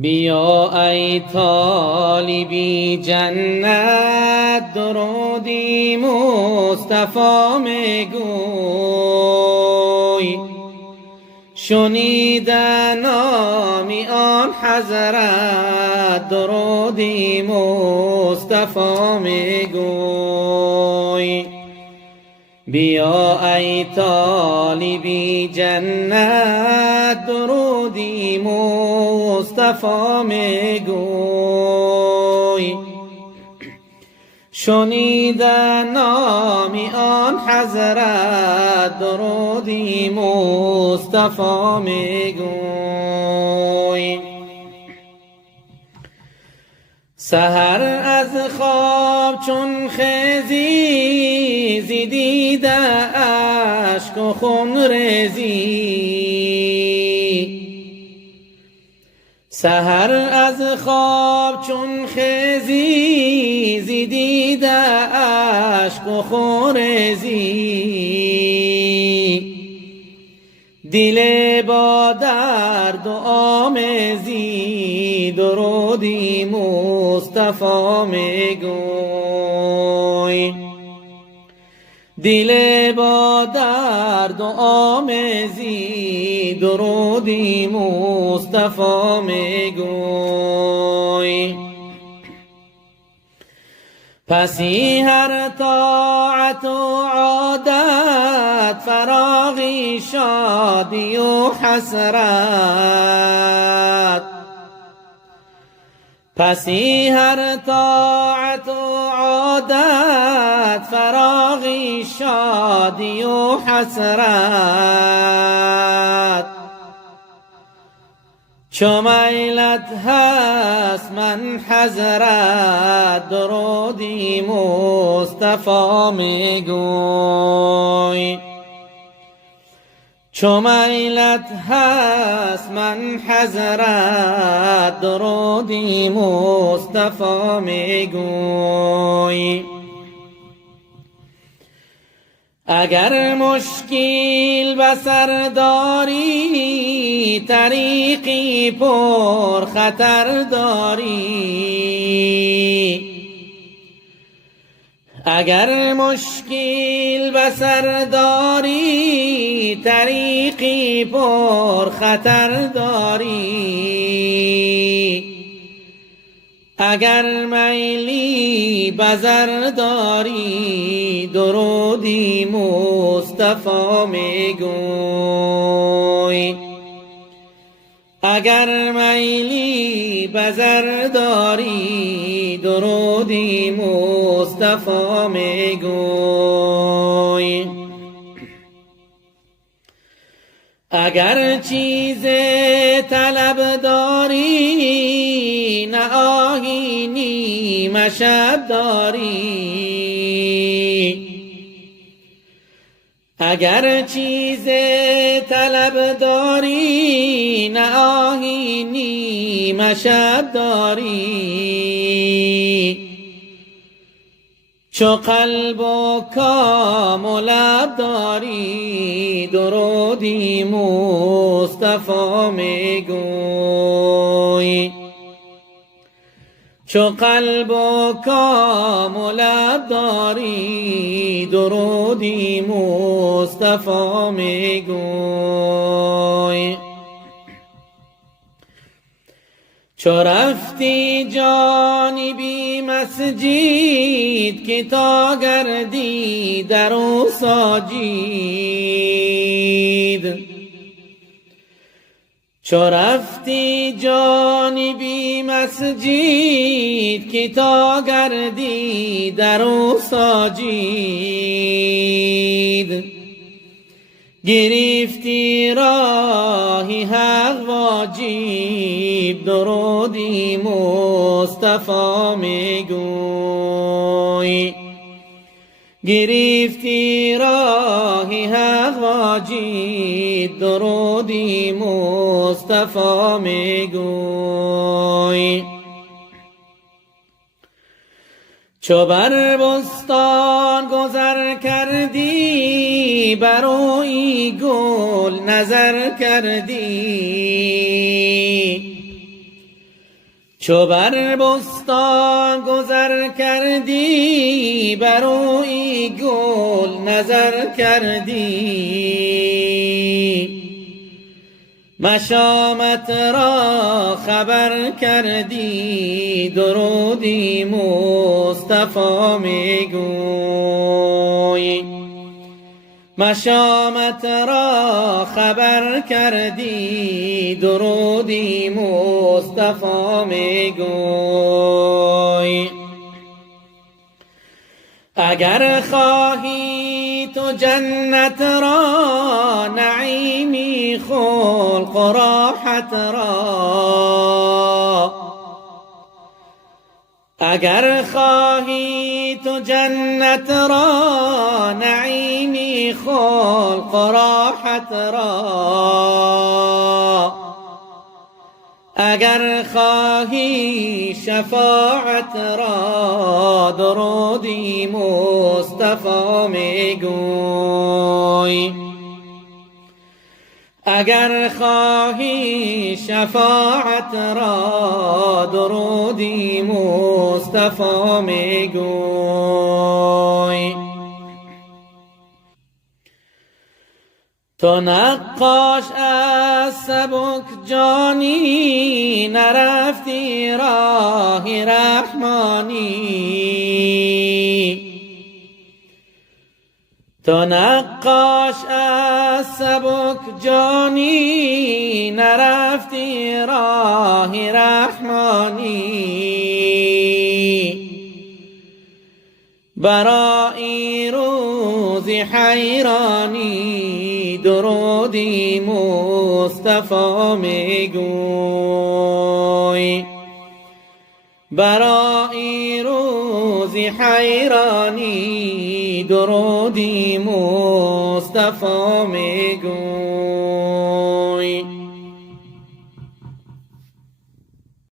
بیا ای طالبی جنت، درودی مصطفی میگوی. شنیدن نامی آن حضرت، درودی مصطفی میگوی. بیا ای طالبی جنت، درودی مصطفی میگوی. شنیدن نامی آن حضرت، درودی مصطفی میگوی. سحر از خواب چون خیزی، دیده اشک و خون ریزی. سحر از خواب چون خیزی، دیده اشک و خون ریزی. دل با درد و آمیزی، درودی مصطفی میگوی. دل با درد و آمیزی، درودی مصطفی میگوی. پسی هر طاعت و عادت، فراغی شادی و حسرت. پسی هر طاعت و عادت، فراغی شادی و حسرت. چو میلت هست من حضرت، درودی مصطفی میگوی. چو میلت هست من حضرت، درودی مصطفی میگوی. اگر مشکل بسر داری، طریقی پر خطر داری. اگر مشکل بسر داری، طریقی پر خطر داری. اگر میلی بزر داری، درودی مصطفی میگوی. اگر میلی بزر داری، درودی مصطفی میگوی. اگر چیز طلب داری، نه آیینی مشب داری. اگر چیز طلب داری، نه آیینی مشب داری. چو قلب و کام و لب داری، درودی مصطفی میگوی. چو قلب و کام و لب داری، درودی مصطفی میگوی. چو رفتی جانبی مسجد، که تا گردی در و ساجید. چو رفتی جانبی مسجد، که تا گردی در و ساجید. گرفتی راهی حق واجب، درودی مصطفی میگوی. گرفتی راهی حق واجب، درودی مصطفی میگوی. چو بر بستان گذر کردی، بروی گل نظر کردی. چو بر بستان گذر کردی بر روی گل نظر کردی مشامت را خبر کردی درودی مصطفی میگوی مشامت را خبر کردی درودی مصطفی میگوی اگر خواهی تو جنت را نعیمی خلق و راحت را اگر خواهی تو جنت را نعیمی خلق و راحت را اگر خواهی شفاعت را درودی مصطفی میگوی اگر خواهی شفاعت را درودی مصطفی میگوی تو نقاش از سبک جانی نرفتی راه رحمانی تو نقاش از سبک جانی نرفتی راه رحمانی برای روز حیرانی درودی مصطفی میگوی برای روز حیرانی درودی مصطفی میگوی